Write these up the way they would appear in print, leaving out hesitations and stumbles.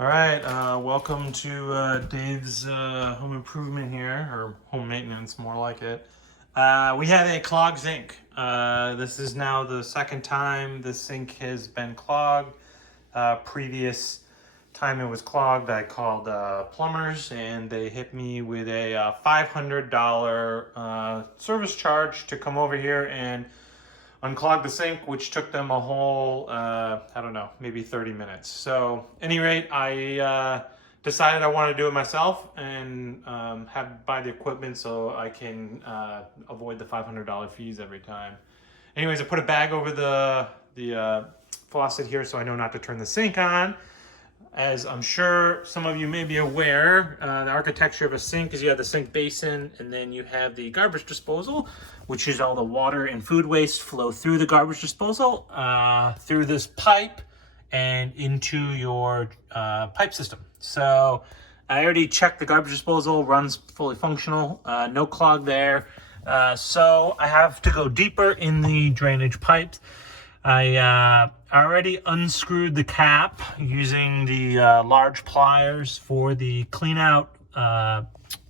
All right, welcome to Dave's home improvement here, or home maintenance, more like it. We had a clogged sink. This is now the second time the sink has been clogged. Previous time it was clogged, I called plumbers, and they hit me with a $500 service charge to come over here and unclog the sink, which took them a whole, I don't know, maybe 30 minutes. So, any rate, I decided I want to do it myself and buy the equipment so I can avoid the $500 fees every time. Anyways, I put a bag over the faucet here so I know not to turn the sink on. As I'm sure some of you may be aware, the architecture of a sink is you have the sink basin and then you have the garbage disposal, which is all the water and food waste flow through the garbage disposal, through this pipe and into your pipe system. So I already checked the garbage disposal, runs fully functional, no clog there. So I have to go deeper in the drainage pipes. I already unscrewed the cap using the large pliers for the clean out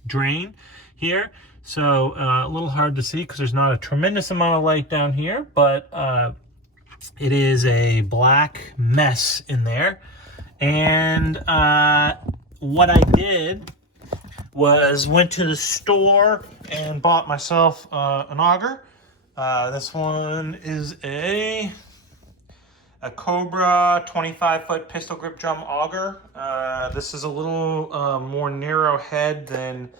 drain here. So a little hard to see because there's not a tremendous amount of light down here, but it is a black mess in there. And what I did was went to the store and bought myself an auger. This one is a Cobra 25-foot pistol grip drum auger. This is a little more narrow head than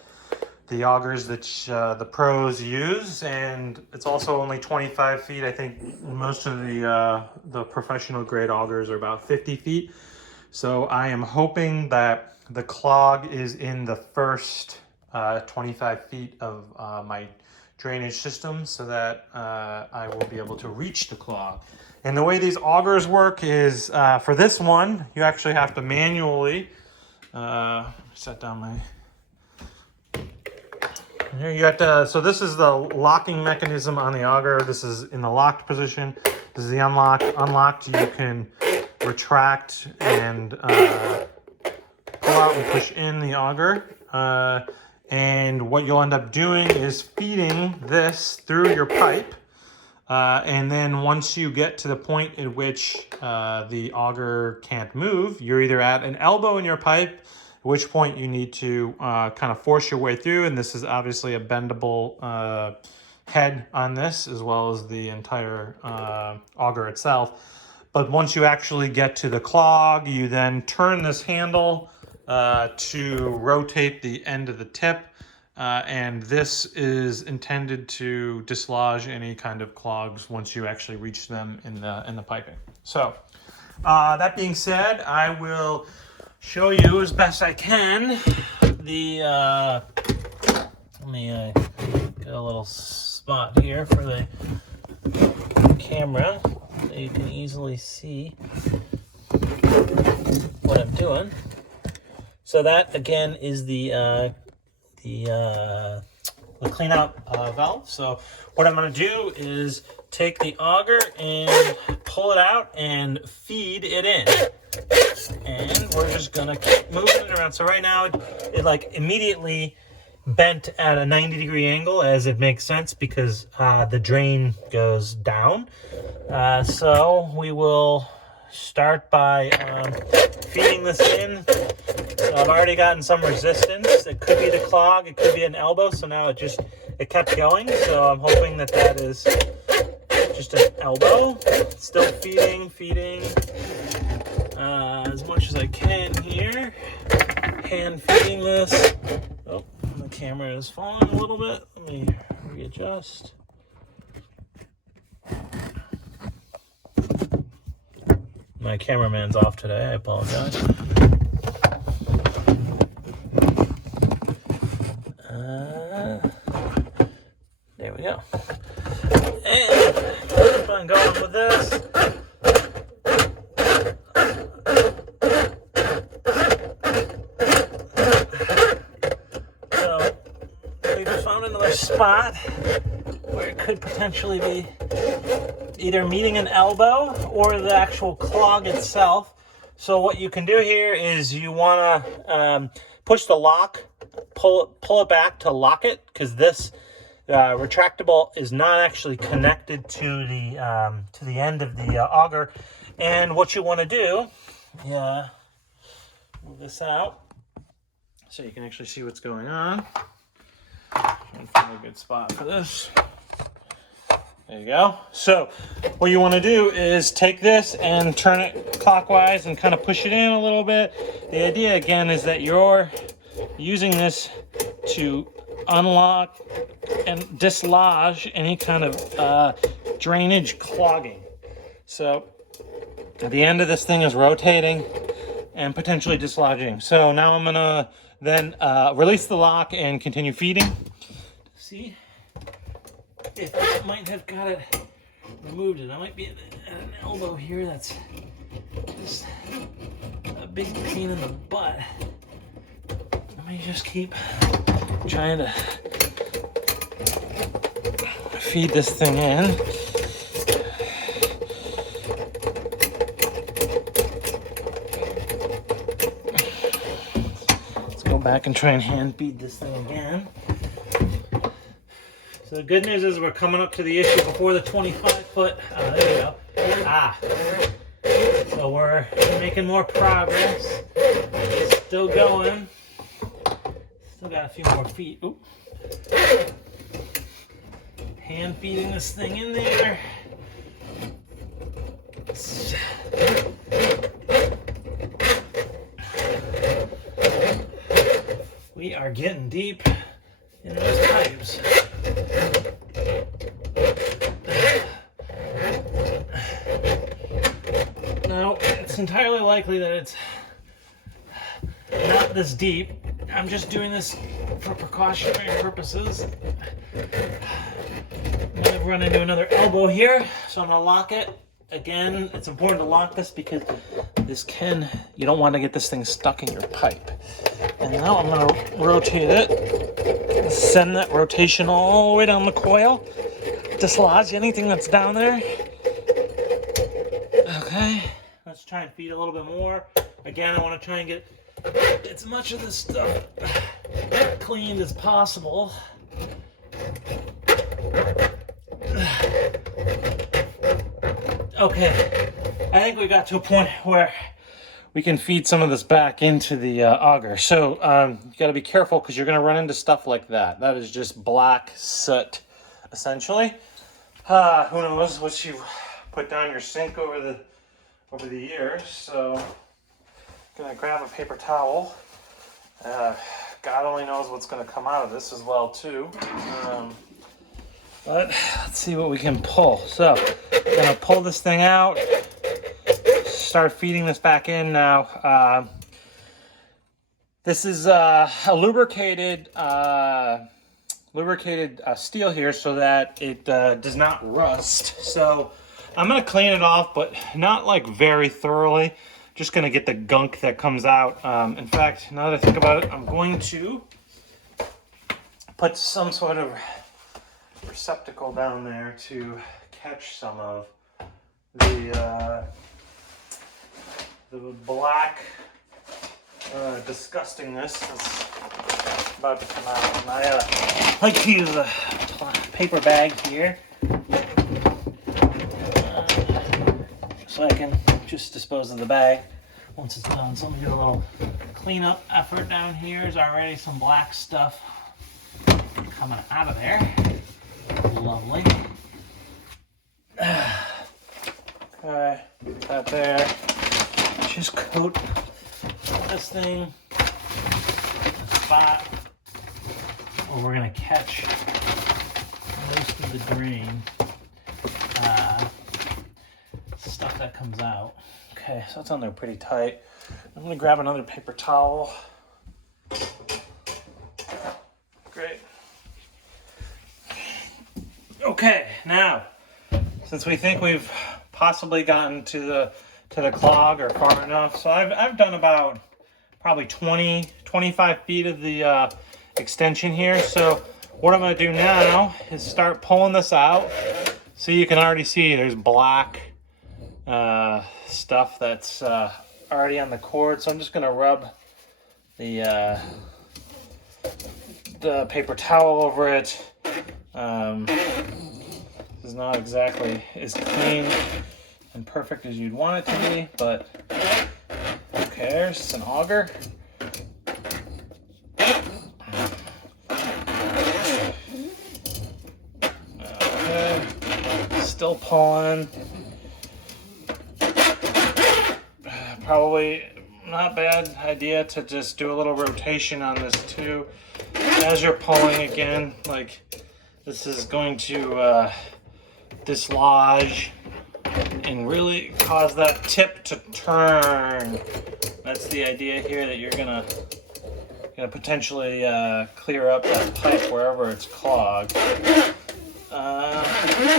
the augers that the pros use, and it's also only 25 feet. I think most of the professional grade augers are about 50 feet. So I am hoping that the clog is in the first 25 feet of my drainage system so that I will be able to reach the clog. And the way these augers work is for this one, you actually have to manually set down my. Here you have to. So this is the locking mechanism on the auger. This is in the locked position. This is the unlock. Unlocked, you can retract and pull out and push in the auger. And what you'll end up doing is feeding this through your pipe. And then once you get to the point at which the auger can't move, you're either at an elbow in your pipe, at which point you need to kind of force your way through. And this is obviously a bendable head on this, as well as the entire auger itself. But once you actually get to the clog, you then turn this handle to rotate the end of the tip. And this is intended to dislodge any kind of clogs once you actually reach them in the piping. So that being said, I will show you as best I can the let me get a little spot here for the camera so you can easily see what I'm doing. So that again is the clean out valve. So what I'm going to do is take the auger and pull it out and feed it in. And we're just going to keep moving it around. So right now it like immediately bent at a 90-degree angle, as it makes sense because the drain goes down. So we will start by feeding this in. So I've already gotten some resistance. It could be the clog, it could be an elbow. So now it kept going. So I'm hoping that is just an elbow. Still feeding as much as I can here. Hand feeding this. Oh, the camera is falling a little bit. Let me readjust. My cameraman's off today. I apologize. There we go. And keep on going with this. So we just found another spot where it could potentially be either meeting an elbow or the actual clog itself. So what you can do here is you want to push the lock, pull it back to lock it, because this retractable is not actually connected to the end of the auger. And what you want to do, move this out so you can actually see what's going on. Trying to find a good spot for this. There you go. So what you want to do is take this and turn it clockwise and kind of push it in a little bit. The idea again is that you're using this to unlock and dislodge any kind of drainage clogging. So at the end of this thing is rotating and potentially dislodging. So now I'm gonna then release the lock and continue feeding. See if I might have got it removed. I might be at an elbow here that's just a big pain in the butt. Let me just keep trying to feed this thing in. Let's go back and try and hand feed this thing again. So the good news is we're coming up to the issue before the 25-foot. There we go. So we're making more progress. Still going. Still got a few more feet. Oop. Hand feeding this thing in there. We are getting deep in those pipes. Now, it's entirely likely that it's not this deep. I'm just doing this for precautionary purposes. I'm gonna run into another elbow here, so I'm gonna lock it. Again, it's important to lock this because you don't want to get this thing stuck in your pipe. And now I'm gonna rotate it, send that rotation all the way down the coil, dislodge anything that's down there. Okay, let's try and feed a little bit more. Again, I want to try and get as much of this stuff cleaned as possible. Okay, I think we got to a point where we can feed some of this back into the auger. So you got to be careful because you're going to run into stuff like that. That is just black soot, essentially. Who knows what you put down your sink over the years. So I'm going to grab a paper towel. God only knows what's going to come out of this as well too. But let's see what we can pull. So I'm going to pull this thing out. Start feeding this back in now. This is a lubricated steel here so that it does not rust. So I'm going to clean it off, but not like very thoroughly. Just going to get the gunk that comes out. In fact, now that I think about it, I'm going to put some sort of receptacle down there to catch some of the black disgustingness that's about to come out. And I like to use a paper bag here so I can just dispose of the bag once it's done. So let me do a little cleanup effort down here. There's already some black stuff coming out of there. Lovely. Okay, that there. Just coat this thing in a spot where we're going to catch most of the drain stuff that comes out. Okay, so it's on there pretty tight. I'm going to grab another paper towel. Great. Okay, now, since we think we've possibly gotten to the clog or far enough, so I've done about probably 25 feet of the extension here. So what I'm going to do now is start pulling this out. So you can already see there's black stuff that's already on the cord, so I'm just gonna rub the paper towel over it. This is not exactly as clean and perfect as you'd want it to be, but who cares? It's an auger. Okay, still pulling. Probably not a bad idea to just do a little rotation on this too. As you're pulling again, like this is going to dislodge and really cause that tip to turn. That's the idea here, that you're gonna potentially clear up that pipe wherever it's clogged.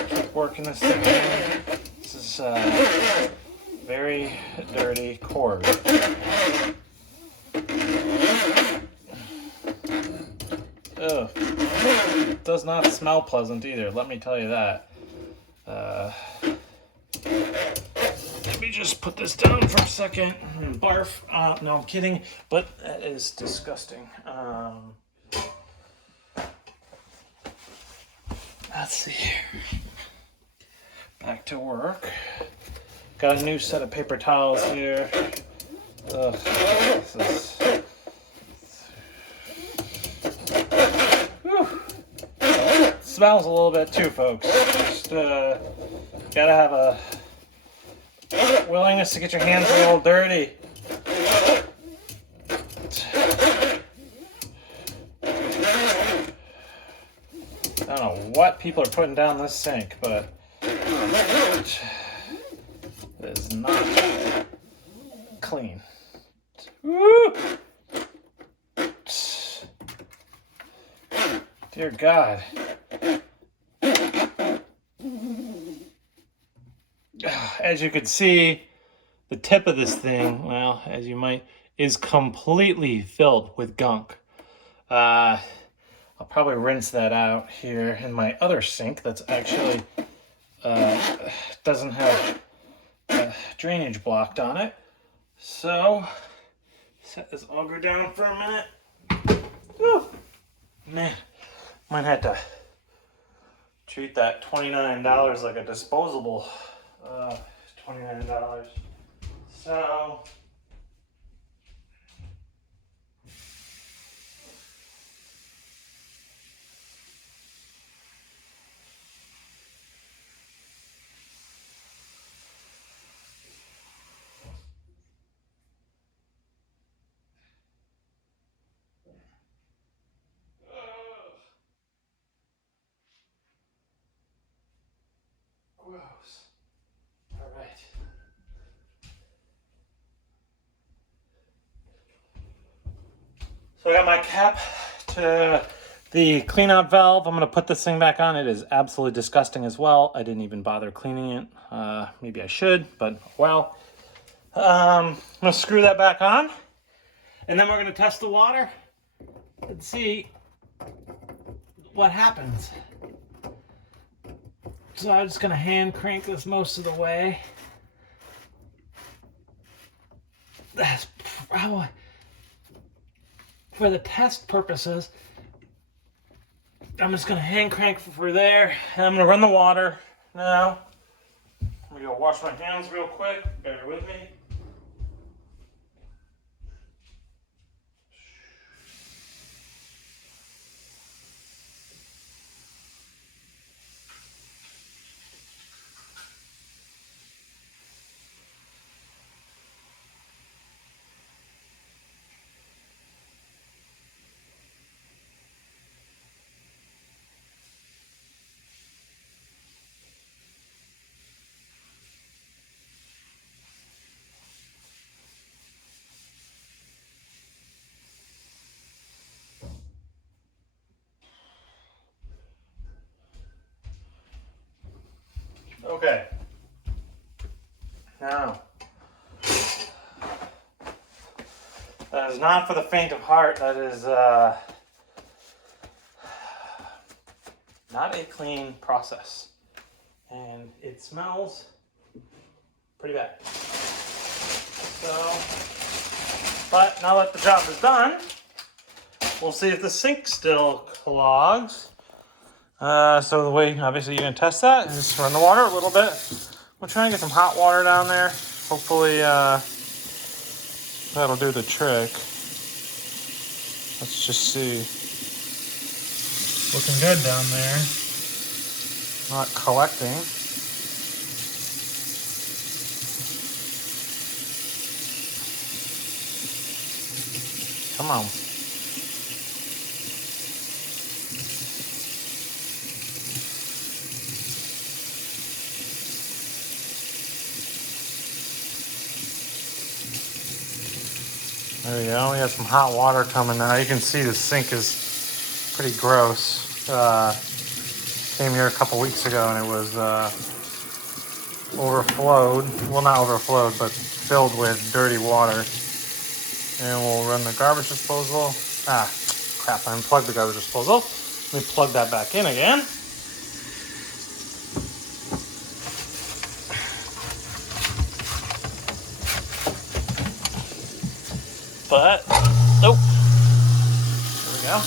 Keep working this thing in. This is very dirty cord. Ugh. It does not smell pleasant either, let me tell you that. Let me just put this down for a second. Barf. No, I'm kidding, but that is disgusting. Let's see here. Back to work. Got a new set of paper towels here. Ugh, this is... It smells a little bit too, folks. Just gotta have a willingness to get your hands a little dirty. I don't know what people are putting down this sink, but it is not clean. Woo! Dear God. As you can see, the tip of this thing, well, as you might, is completely filled with gunk. I'll probably rinse that out here in my other sink that's actually doesn't have drainage blocked on it. So, set this auger down for a minute. Woo. Man, might have to treat that $29 like a disposable. $29. So, gross. All right. So I got my cap to the clean out valve. I'm going to put this thing back on. It is absolutely disgusting as well. I didn't even bother cleaning it. Maybe I should, but well. I'm going to screw that back on. And then we're going to test the water and see what happens. So I'm just going to hand crank this most of the way. That's probably, for the test purposes, I'm just going to hand crank for there. And I'm going to run the water now. I'm going to go wash my hands real quick. Bear with me. Okay. Now, that is not for the faint of heart. That is not a clean process. And it smells pretty bad. So, So, but now that the job is done, we'll see if the sink still clogs. So the way, obviously, you're gonna test that is just run the water a little bit. We'll try and get some hot water down there. Hopefully, that'll do the trick. Let's just see. Looking good down there. Not collecting. Come on. There you go. We have some hot water coming now. You can see the sink is pretty gross. Came here a couple weeks ago and it was overflowed. Well, not overflowed, but filled with dirty water. And we'll run the garbage disposal. Ah, crap, I unplugged the garbage disposal. Let me plug that back in again. But, oh, there we go.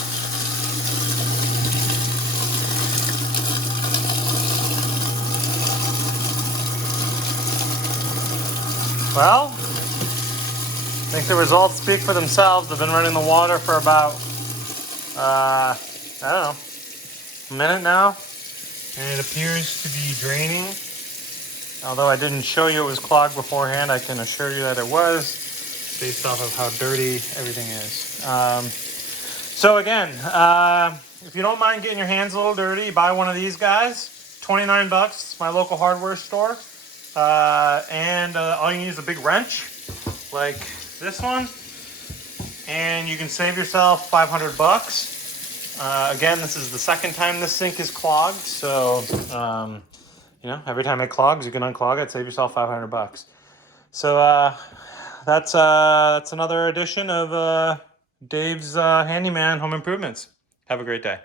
Well, I think the results speak for themselves. I've been running the water for about, I don't know, a minute now. And it appears to be draining. Although I didn't show you it was clogged beforehand, I can assure you that it was, based off of how dirty everything is. So again, if you don't mind getting your hands a little dirty, buy one of these guys. 29 bucks, my local hardware store. And all you need is a big wrench, like this one, and you can save yourself 500 bucks. Again, this is the second time this sink is clogged, so you know, every time it clogs, you can unclog it, save yourself 500 bucks. So that's another edition of Dave's Handyman Home Improvements. Have a great day.